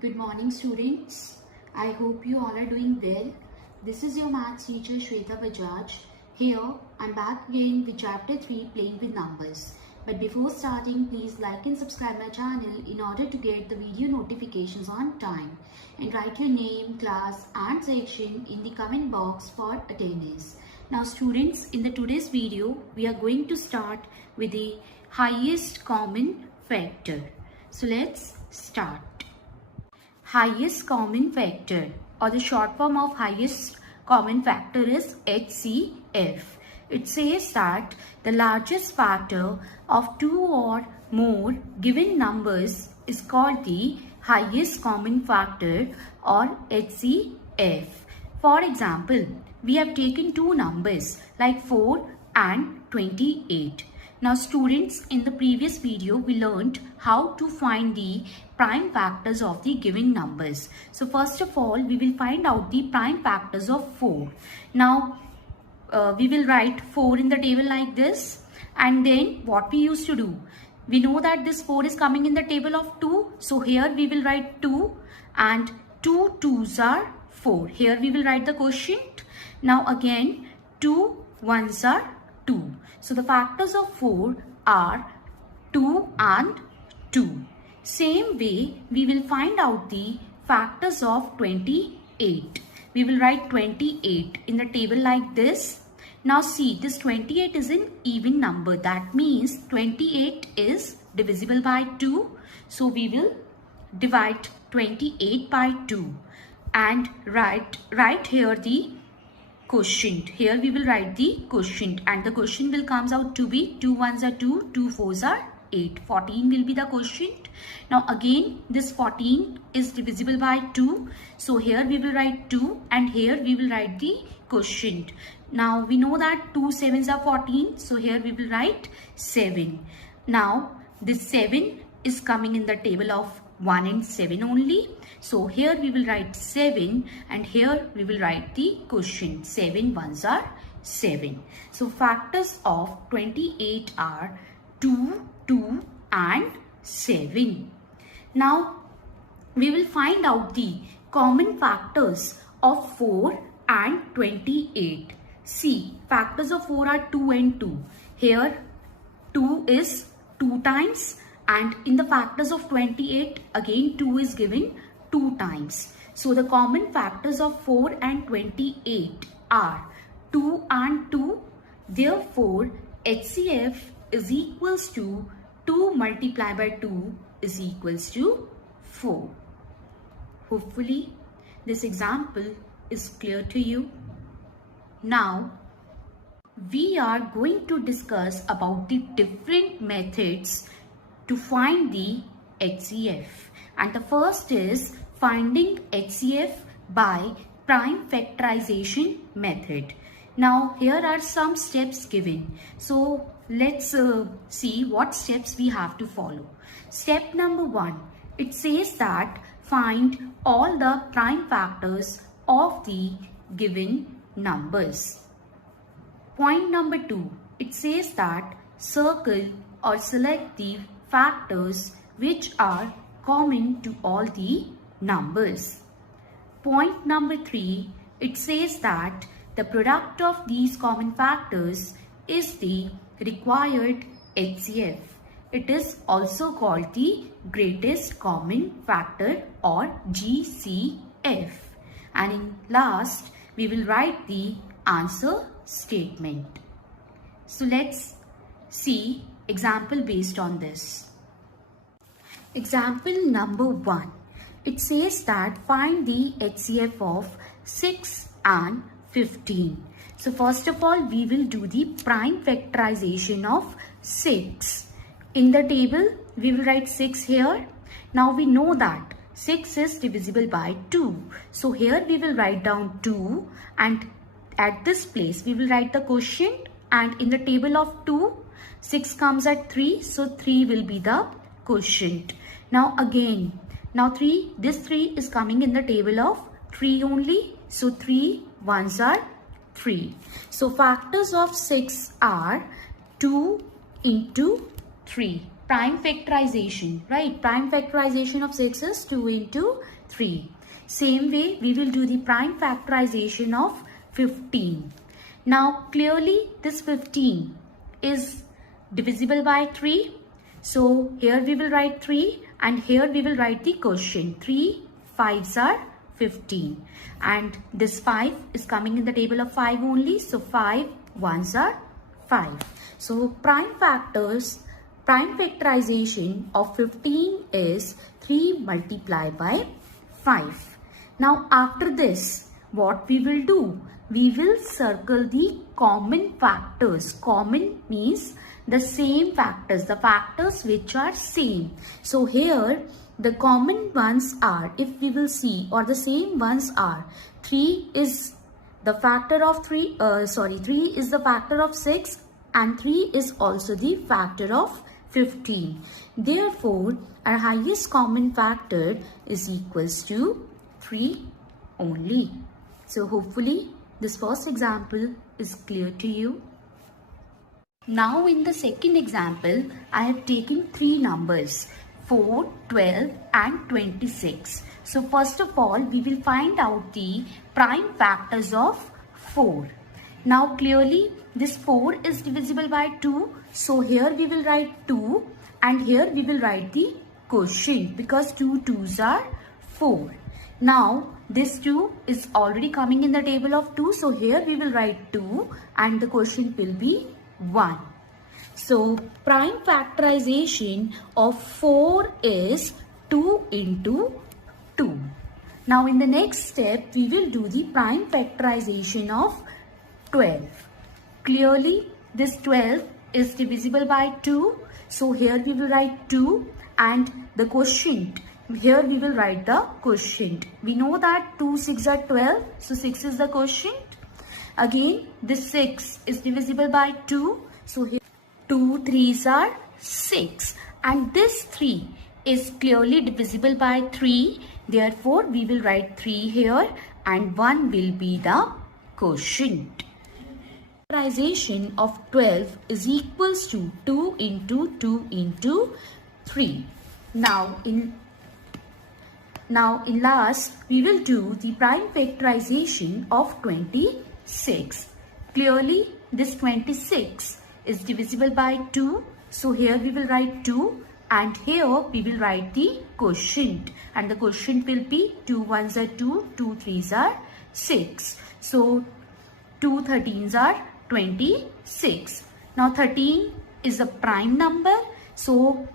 Good morning students. I hope you all are doing well. This is your maths teacher Shweta Bajaj. Here I'm back again with chapter 3 playing with numbers. But before starting, please like and subscribe my channel in order to get the video notifications on time. And write your name, class and section in the comment box for attendance. Now students, in the today's video, we are going to start with the highest common factor. So let's start. Highest common factor or the short form of highest common factor is HCF. It says that the largest factor of two or more given numbers is called the highest common factor or HCF. For example, we have taken two numbers like 4 and 28. Now students, in the previous video we learned how to find the prime factors of the given numbers. So first of all we will find out the prime factors of 4. Now we will write 4 in the table like this, and then what we used to do, we know that this 4 is coming in the table of 2. So here we will write 2 and 2 2s are 4. Here we will write the quotient. Now again 2 1s are 2. So the factors of 4 are 2 and 2. Same way we will find out the factors of 28. We will write 28 in the table like this. Now see, this 28 is an even number. That means 28 is divisible by 2. So we will divide 28 by 2 and write here the quotient. Here we will write the quotient, and the quotient will comes out to be 2 1s are 2, 2 4s are 8. 14 will be the quotient. Now again this 14 is divisible by 2. So here we will write 2 and here we will write the quotient. Now we know that 2 7s are 14. So here we will write 7. Now this 7 is coming in the table of 1 and 7 only. So here we will write 7 and here we will write the quotient. 7 1s are 7. So factors of 28 are 2, 2 and 7. Now we will find out the common factors of 4 and 28. See, factors of 4 are 2 and 2. Here 2 is 2 times, and in the factors of 28 again 2 is given 2 times. So the common factors of 4 and 28 are 2 and 2. Therefore HCF is equals to 2 multiplied by 2 is equals to 4. Hopefully this example is clear to you. Now we are going to discuss about the different methods to find the HCF, and the first is finding HCF by prime factorization method. Now here are some steps given. So let's see what steps we have to follow. Step number 1, it says that find all the prime factors of the given numbers. Point number 2, it says that circle or select the factors which are common to all the numbers. Point number 3, it says that the product of these common factors is the required HCF. It is also called the greatest common factor or GCF. And in last, we will write the answer statement. So let's see example based on this. Example number 1. It says that find the HCF of 6 and 15. So first of all we will do the prime factorization of 6. In the table we will write 6 here. Now we know that 6 is divisible by 2. So here we will write down 2, and at this place we will write the quotient, and in the table of 2 6 comes at 3, so 3 will be the quotient. Now again, this 3 is coming in the table of 3 only, so 3 1s are 3. So factors of 6 are 2 into 3. prime factorization, right? Prime factorization of 6 is 2 into 3. Same way, we will do the prime factorization of 15. Now, clearly, this 15 is divisible by 3. So, here we will write 3 and here we will write the quotient. 3 5s are 15. And this 5 is coming in the table of 5 only. So, 5 1s are 5. So, prime factorization of 15 is 3 multiplied by 5. Now, after this, what we will do? We will circle the common factors. Common means the same factors, the factors which are same. So, here the common ones are, if we will see, or the same ones are, 3 is the factor of 3 is the factor of 6 and 3 is also the factor of 15. Therefore, our highest common factor is equals to 3 only. So, hopefully, this first example is clear to you. Now, in the second example, I have taken 3 numbers, 4, 12 and 26. So, first of all, we will find out the prime factors of 4. Now, clearly, this 4 is divisible by 2. So, here we will write 2 and here we will write the quotient because 2 2s are 4. Now, this 2 is already coming in the table of 2. So, here we will write 2 and the quotient will be 1. So, prime factorization of 4 is 2 into 2. Now, in the next step, we will do the prime factorization of 12. Clearly, this 12 is divisible by 2. So, here we will write 2 and the quotient. Here we will write the quotient. We know that 2 6 are 12. So, 6 is the quotient. Again, this 6 is divisible by 2. So, here 2 3s are 6. And this 3 is clearly divisible by 3. Therefore, we will write 3 here and 1 will be the quotient. Factorization of 12 is equals to 2 into 2 into 3. Now, in last, we will do the prime factorization of 26. Clearly, this 26 is divisible by 2. So, here we will write 2 and here we will write the quotient. And the quotient will be 2 1s are 2, 2 3s are 6. So, 2 13s are 26. Now, 13 is a prime number. So,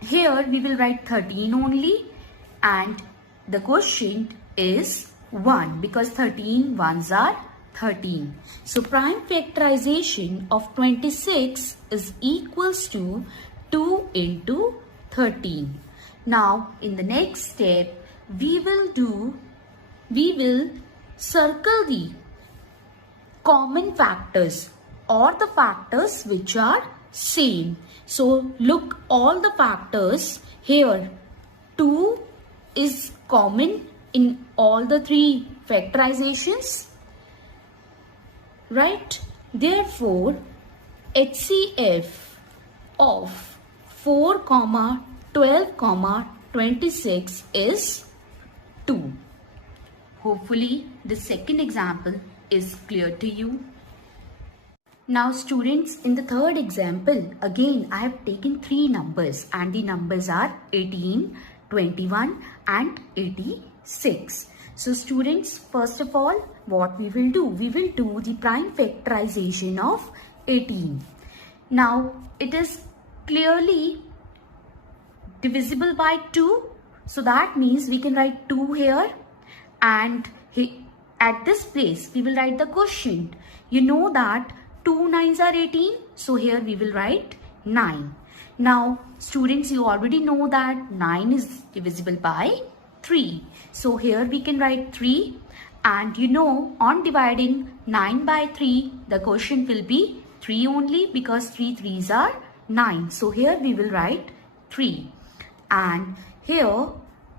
here we will write 13 only. And the quotient is 1 because 13 1s are 13. So, prime factorization of 26 is equals to 2 into 13. Now, in the next step, we will circle the common factors or the factors which are same. So, look all the factors here. 2 is common in all the 3 factorizations, right? Therefore, HCF of 4, 12, 26 is 2. Hopefully, the second example is clear to you. Now, students, in the third example, again, I have taken 3 numbers and the numbers are 18, 21 and 86. So, students, first of all, what we will do? We will do the prime factorization of 18. Now, it is clearly divisible by 2. So, that means we can write 2 here and at this place, we will write the quotient. You know that 2 9s are 18. So, here we will write 9. Now, students, you already know that 9 is divisible by 3. So, here we can write 3 and you know on dividing 9 by 3, the quotient will be 3 only because 3 3s are 9. So, here we will write 3 and here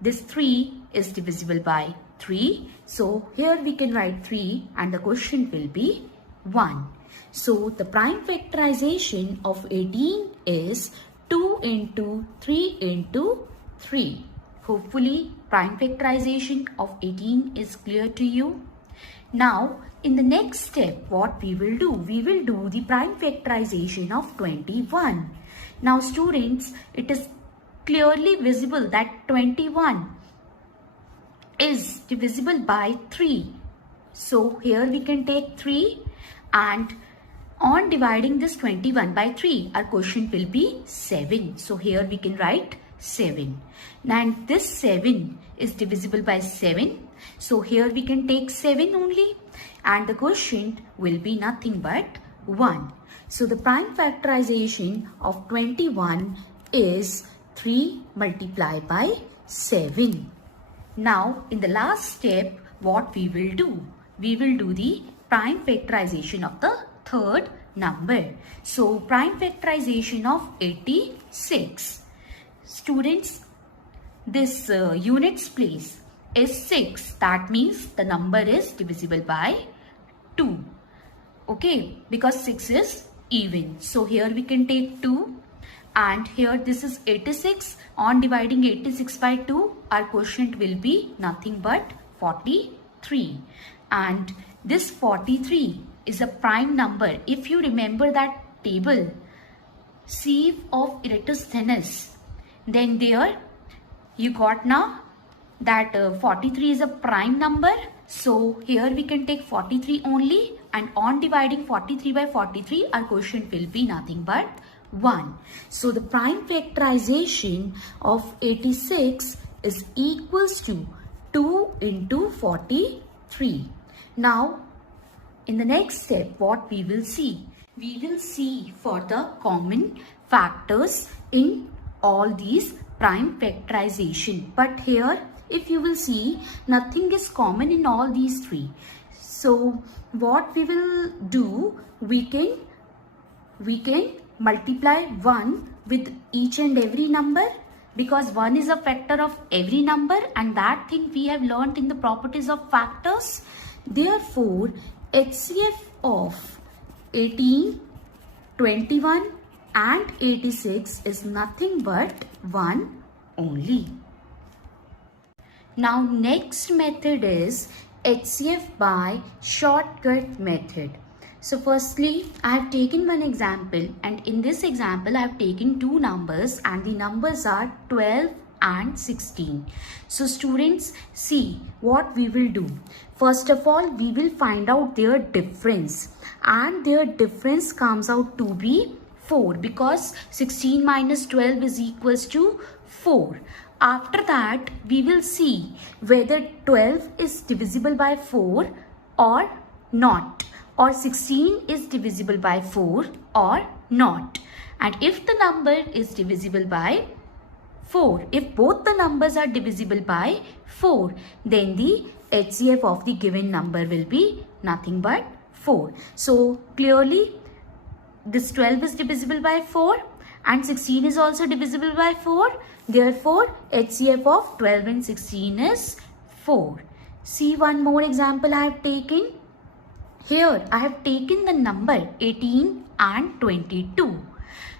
this 3 is divisible by 3. So, here we can write 3 and the quotient will be 1. So, the prime factorization of 18 is 2 into 3 into 3. Hopefully, prime factorization of 18 is clear to you. Now, in the next step, what we will do? We will do the prime factorization of 21. Now, students, it is clearly visible that 21 is divisible by 3. So, here we can take 3, and on dividing this 21 by 3, our quotient will be 7. So, here we can write 7. And this 7 is divisible by 7. So, here we can take 7 only, and the quotient will be nothing but 1. So, the prime factorization of 21 is 3 multiplied by 7. Now, in the last step, what we will do? We will do the prime factorization of the third number. So, prime factorization of 86. Students, this units place is 6. That means the number is divisible by 2. Okay, because 6 is even. So, here we can take 2. And here this is 86. On dividing 86 by 2, our quotient will be nothing but 43. And this 43 is a prime number. If you remember that table, sieve of Eratosthenes, then there you got now that 43 is a prime number. So here we can take 43 only, and on dividing 43 by 43, our quotient will be nothing but 1. So the prime factorization of 86 is equals to 2 into 43. Now, in the next step, what we will see? We will see for the common factors in all these prime factorization. But here, if you will see, nothing is common in all these three. So, what we will do? We can multiply 1 with each and every number, because 1 is a factor of every number, and that thing we have learnt in the properties of factors. Therefore, HCF of 18, 21 and 86 is nothing but 1 only. Now, next method is HCF by shortcut method. So firstly, I have taken one example, and in this example I have taken two numbers, and the numbers are 12 and 16. So students, see what we will do. First of all, we will find out their difference, and their difference comes out to be 4, because 16 minus 12 is equals to 4. After that, we will see whether 12 is divisible by 4 or not, or 16 is divisible by 4 or not. And if the number is divisible by 4, if both the numbers are divisible by 4, then the HCF of the given number will be nothing but 4. So clearly this 12 is divisible by 4 and 16 is also divisible by 4. Therefore, HCF of 12 and 16 is 4. See one more example I have taken. Here I have taken the number 18 and 22.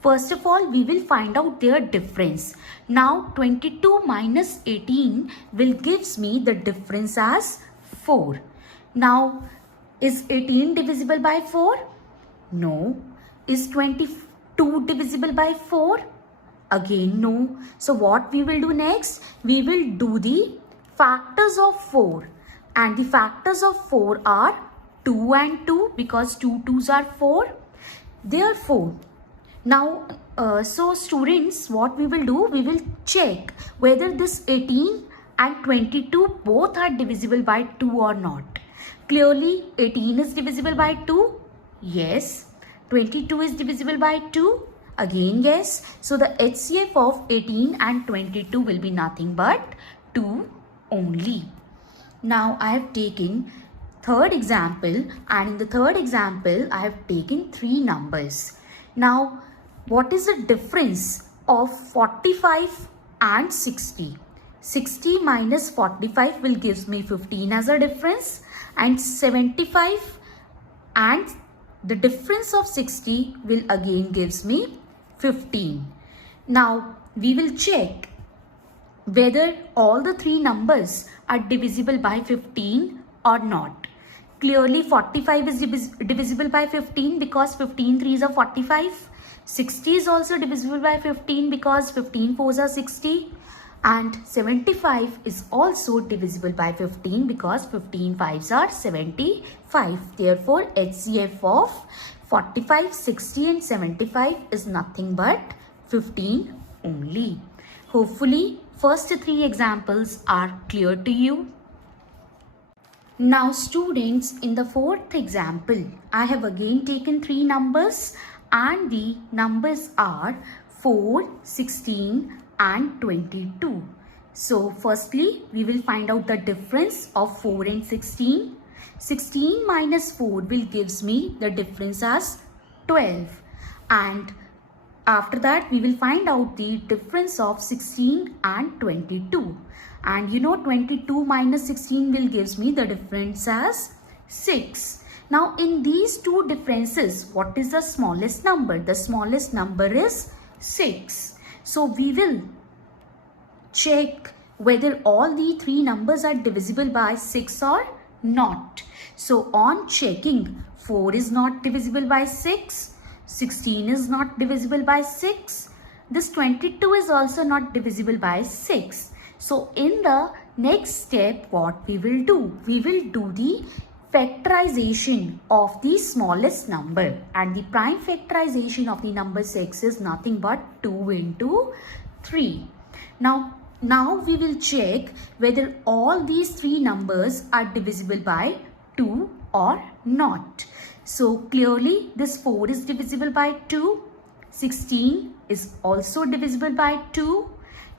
First of all, we will find out their difference. Now 22 minus 18 will gives me the difference as 4. Now, is 18 divisible by 4? No. Is 22 divisible by 4? Again no. So what we will do next? We will do the factors of 4. And the factors of 4 are 2 and 2, because 2 2s are 4. Therefore, now, so students, what we will do? We will check whether this 18 and 22 both are divisible by 2 or not. Clearly, 18 is divisible by 2. Yes. 22 is divisible by 2. Again, yes. So, the HCF of 18 and 22 will be nothing but 2 only. Now, I have taken third example, and in the third example, I have taken 3 numbers. Now, what is the difference of 45 and 60? 60 minus 45 will gives me 15 as a difference, and 75 and the difference of 60 will again gives me 15. Now we will check whether all the three numbers are divisible by 15 or not. Clearly 45 is divisible by 15 because 15 threes are 45. 60 is also divisible by 15 because 15 fours are 60. And 75 is also divisible by 15 because 15 fives are 75. Therefore, HCF of 45, 60 and 75 is nothing but 15 only. Hopefully, first three examples are clear to you. Now students, in the fourth example, I have again taken three numbers and the numbers are 4, 16 and 22. So firstly, we will find out the difference of 4 and 16. 16 minus 4 will gives me the difference as 12. And after that, we will find out the difference of 16 and 22. And you know 22 minus 16 will gives me the difference as 6. Now in these two differences, what is the smallest number? The smallest number is 6. So we will check whether all the three numbers are divisible by 6 or not. So on checking, 4 is not divisible by 6, 16 is not divisible by 6, this 22 is also not divisible by 6. So in the next step, what we will do? We will do the factorization of the smallest number, and the prime factorization of the number 6 is nothing but 2 into 3. Now we will check whether all these three numbers are divisible by 2 or not. So clearly this 4 is divisible by 2, 16 is also divisible by 2,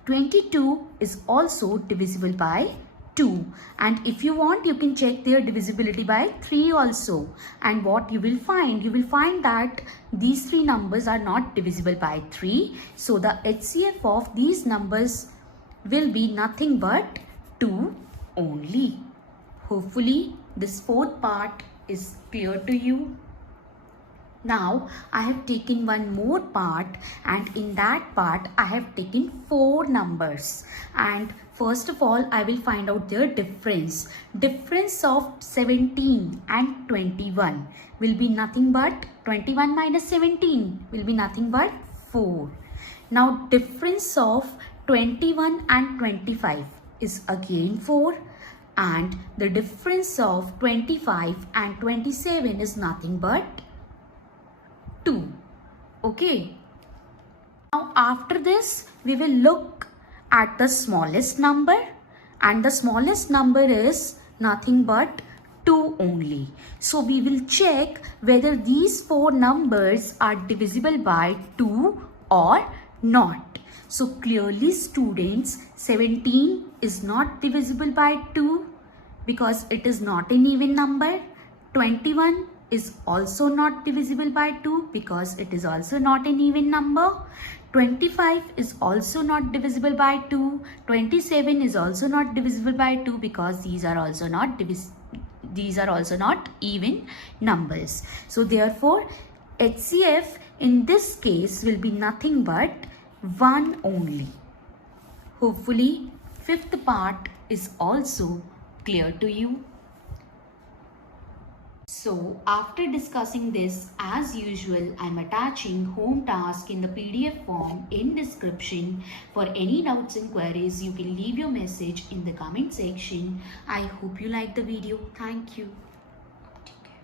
22 is also divisible by 2. And if you want, you can check their divisibility by 3 also. And what you will find? You will find that these three numbers are not divisible by 3. So the HCF of these numbers will be nothing but 2 only. Hopefully this fourth part is clear to you. Now I have taken one more part, and in that part I have taken 4 numbers, and first of all I will find out their difference. Difference of 17 and 21 will be nothing but 21 minus 17 will be nothing but 4. Now difference of 21 and 25 is again 4, and the difference of 25 and 27 is nothing but 2. Okay. Now after this, we will look at the smallest number, and the smallest number is nothing but 2 only. So we will check whether these 4 numbers are divisible by 2 or not. So clearly students, 17 is not divisible by 2 because it is not an even number. 21 is also not divisible by 2 because it is also not an even number. 25 is also not divisible by 2. 27 is also not divisible by 2 because these are also not even numbers. So therefore HCF in this case will be nothing but 1 only. Hopefully fifth part is also clear to you. So after discussing this, as usual, I am attaching home task in the PDF form in description. For any doubts and queries, you can leave your message in the comment section. I hope you like the video. Thank you.